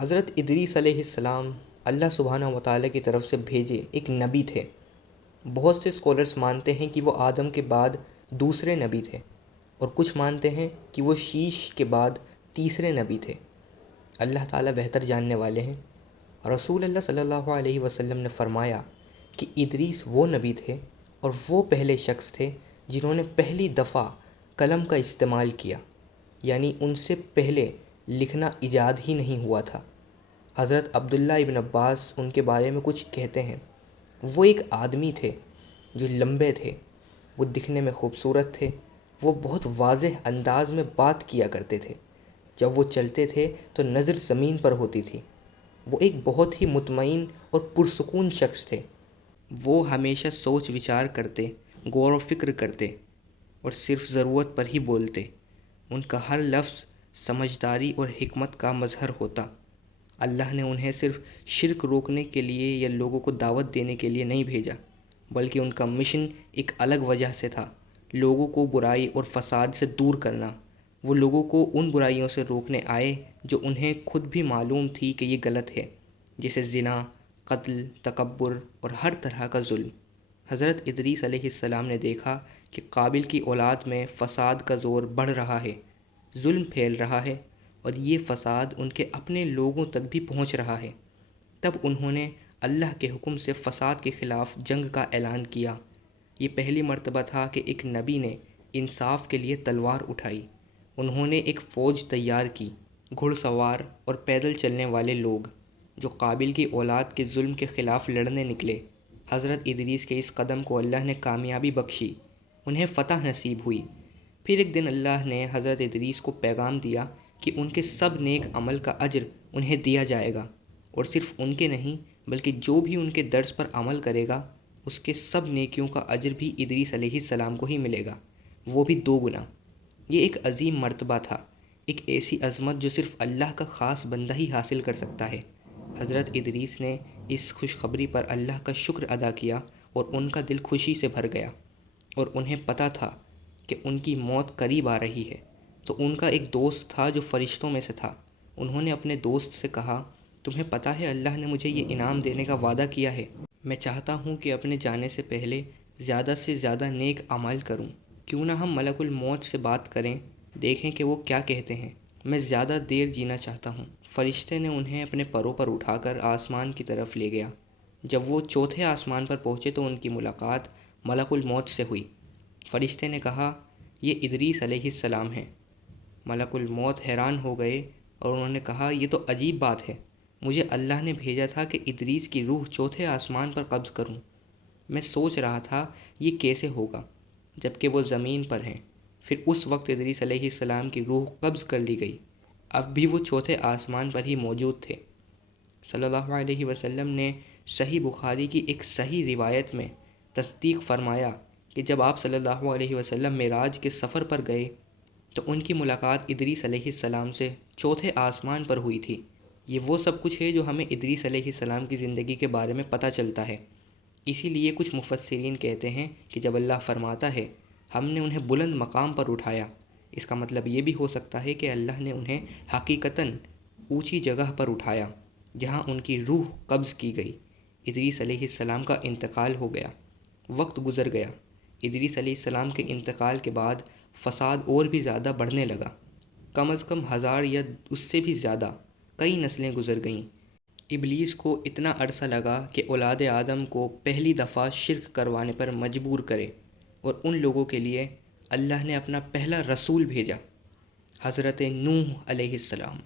حضرت ادریس علیہ السلام اللہ سبحانہ و تعالیٰ کی طرف سے بھیجے ایک نبی تھے۔ بہت سے اسکالرس مانتے ہیں کہ وہ آدم کے بعد دوسرے نبی تھے، اور کچھ مانتے ہیں کہ وہ شیش کے بعد تیسرے نبی تھے۔ اللہ تعالیٰ بہتر جاننے والے ہیں۔ رسول اللہ صلی اللہ علیہ وسلم نے فرمایا کہ ادریس وہ نبی تھے اور وہ پہلے شخص تھے جنہوں نے پہلی دفعہ قلم کا استعمال کیا، یعنی ان سے پہلے لکھنا ایجاد ہی نہیں ہوا تھا۔ حضرت عبداللہ ابن عباس ان کے بارے میں کچھ کہتے ہیں۔ وہ ایک آدمی تھے جو لمبے تھے، وہ دکھنے میں خوبصورت تھے، وہ بہت واضح انداز میں بات کیا کرتے تھے۔ جب وہ چلتے تھے تو نظر زمین پر ہوتی تھی۔ وہ ایک بہت ہی مطمئن اور پرسکون شخص تھے۔ وہ ہمیشہ سوچ وچار کرتے، غور و فکر کرتے اور صرف ضرورت پر ہی بولتے۔ ان کا ہر لفظ سمجھداری اور حکمت کا مظہر ہوتا۔ اللہ نے انہیں صرف شرک روکنے کے لیے یا لوگوں کو دعوت دینے کے لیے نہیں بھیجا، بلکہ ان کا مشن ایک الگ وجہ سے تھا، لوگوں کو برائی اور فساد سے دور کرنا۔ وہ لوگوں کو ان برائیوں سے روکنے آئے جو انہیں خود بھی معلوم تھی کہ یہ غلط ہے، جیسے زنا، قتل، تکبر اور ہر طرح کا ظلم۔ حضرت ادریس علیہ السلام نے دیکھا کہ قابل کی اولاد میں فساد کا زور بڑھ رہا ہے، ظلم پھیل رہا ہے، اور یہ فساد ان کے اپنے لوگوں تک بھی پہنچ رہا ہے۔ تب انہوں نے اللہ کے حکم سے فساد کے خلاف جنگ کا اعلان کیا۔ یہ پہلی مرتبہ تھا کہ ایک نبی نے انصاف کے لیے تلوار اٹھائی۔ انہوں نے ایک فوج تیار کی، گھڑ سوار اور پیدل چلنے والے لوگ، جو قابل کی اولاد کے ظلم کے خلاف لڑنے نکلے۔ حضرت ادریس کے اس قدم کو اللہ نے کامیابی بخشی، انہیں فتح نصیب ہوئی۔ پھر ایک دن اللہ نے حضرت ادریس کو پیغام دیا کہ ان کے سب نیک عمل کا اجر انہیں دیا جائے گا، اور صرف ان کے نہیں بلکہ جو بھی ان کے درس پر عمل کرے گا اس کے سب نیکیوں کا اجر بھی ادریس علیہ السلام کو ہی ملے گا، وہ بھی 2 گنا۔ یہ ایک عظیم مرتبہ تھا، ایک ایسی عظمت جو صرف اللہ کا خاص بندہ ہی حاصل کر سکتا ہے۔ حضرت ادریس نے اس خوشخبری پر اللہ کا شکر ادا کیا اور ان کا دل خوشی سے بھر گیا، اور انہیں پتہ تھا کہ ان کی موت قریب آ رہی ہے۔ تو ان کا ایک دوست تھا جو فرشتوں میں سے تھا۔ انہوں نے اپنے دوست سے کہا، تمہیں پتہ ہے اللہ نے مجھے یہ انعام دینے کا وعدہ کیا ہے۔ میں چاہتا ہوں کہ اپنے جانے سے پہلے زیادہ سے زیادہ نیک اعمال کروں۔ کیوں نہ ہم ملک الموت سے بات کریں، دیکھیں کہ وہ کیا کہتے ہیں۔ میں زیادہ دیر جینا چاہتا ہوں۔ فرشتے نے انہیں اپنے پروں پر اٹھا کر آسمان کی طرف لے گیا۔ جب وہ چوتھے آسمان پر پہنچے تو ان کی ملاقات ملک الموت سے ہوئی۔ فرشتے نے کہا، یہ ادریس علیہ السلام ہیں۔ ملک الموت حیران ہو گئے اور انہوں نے کہا، یہ تو عجیب بات ہے، مجھے اللہ نے بھیجا تھا کہ ادریس کی روح چوتھے آسمان پر قبض کروں۔ میں سوچ رہا تھا یہ کیسے ہوگا جب کہ وہ زمین پر ہیں۔ پھر اس وقت ادریس علیہ السلام کی روح قبض کر لی گئی۔ اب بھی وہ چوتھے آسمان پر ہی موجود تھے۔ صلی اللہ علیہ وسلم نے صحیح بخاری کی ایک صحیح روایت میں تصدیق فرمایا کہ جب آپ صلی اللہ علیہ وسلم معراج کے سفر پر گئے تو ان کی ملاقات ادریس علیہ السلام سے چوتھے آسمان پر ہوئی تھی۔ یہ وہ سب کچھ ہے جو ہمیں ادریس علیہ السلام کی زندگی کے بارے میں پتہ چلتا ہے۔ اسی لیے کچھ مفسرین کہتے ہیں کہ جب اللہ فرماتا ہے ہم نے انہیں بلند مقام پر اٹھایا، اس کا مطلب یہ بھی ہو سکتا ہے کہ اللہ نے انہیں حقیقتاً اونچی جگہ پر اٹھایا جہاں ان کی روح قبض کی گئی۔ ادریس علیہ السلام کا انتقال ہو گیا، وقت گزر گیا۔ ادریس علیہ السلام کے انتقال کے بعد فساد اور بھی زیادہ بڑھنے لگا۔ کم از کم 1000 یا اس سے بھی زیادہ کئی نسلیں گزر گئیں۔ ابلیس کو اتنا عرصہ لگا کہ اولاد آدم کو پہلی دفعہ شرک کروانے پر مجبور کرے، اور ان لوگوں کے لیے اللہ نے اپنا پہلا رسول بھیجا، حضرت نوح علیہ السلام۔